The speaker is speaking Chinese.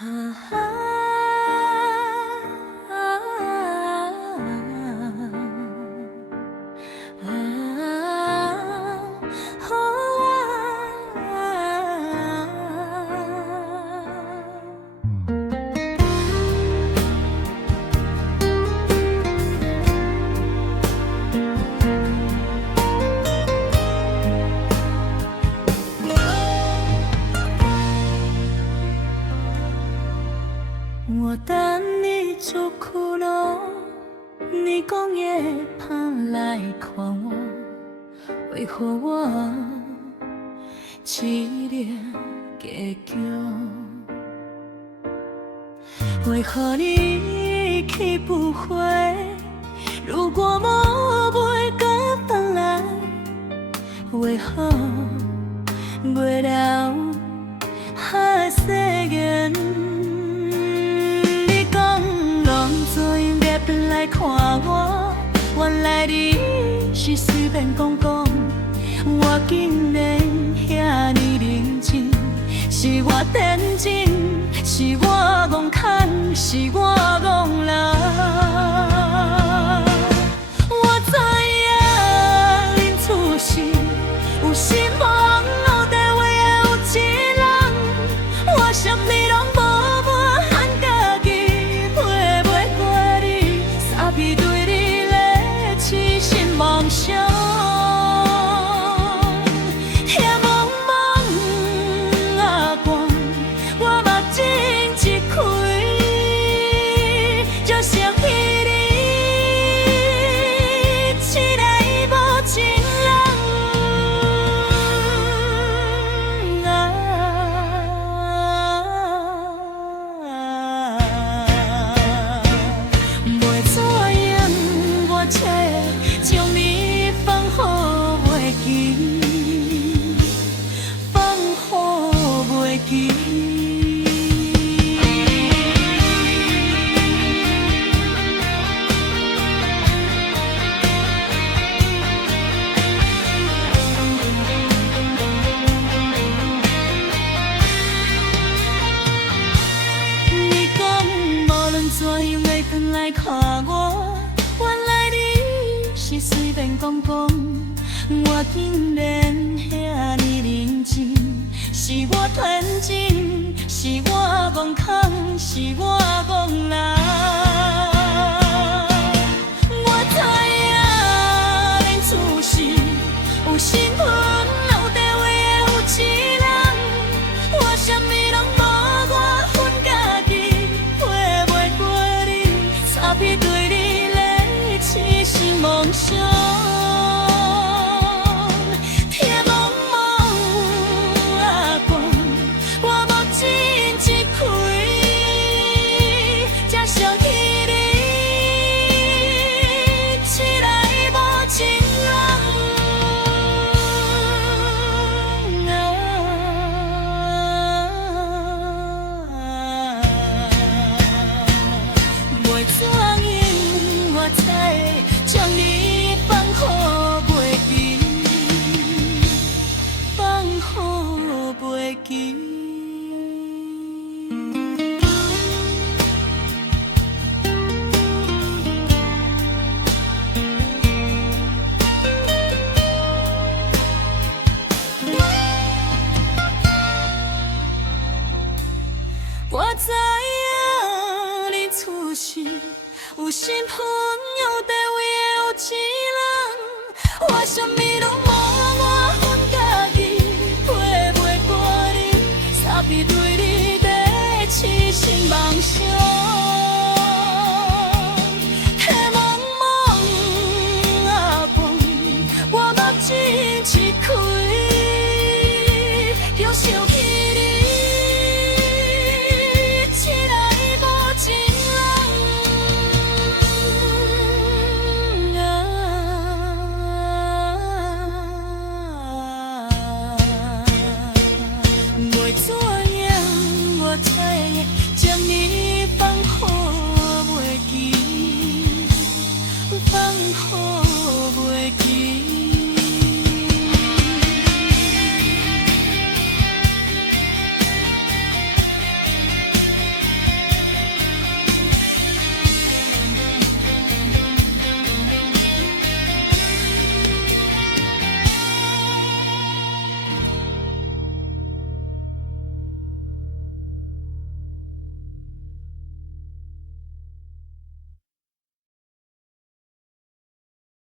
我等你出窟窿，你讲也怕来看我，为何我一个结局？为何你去不回？如果我袂甲返来，为何袂了海誓言？来看我，原来你是随便讲讲，我竟然遐尼认真，是我天真，是我戆空，是我戆人。我知影恁厝是有心无路地位的有一人，我啥物拢无。梦想，夜茫茫啊光，我目睛一开，就想起你，一个无情人袂怎样，我将你放好袂记，放好袂记。你讲无论怎样会返来看我，原来你是随便讲讲，我竟然遐尼认真，是我天真，是我戆空，是我戆人。我知影恁厝是有身份、有地位的有一人，我啥物拢无，我恨家己陪袂过你，差别对你的痴心妄想。天茫茫啊光，我目睛一开，才想起你，一个无情人袂怎样，我才会将你放好袂记，放好袂记。我知影恁厝是有身份、有地位的有一人，我啥物拢无，我恨家己陪袂过你，差别对你的痴心妄想。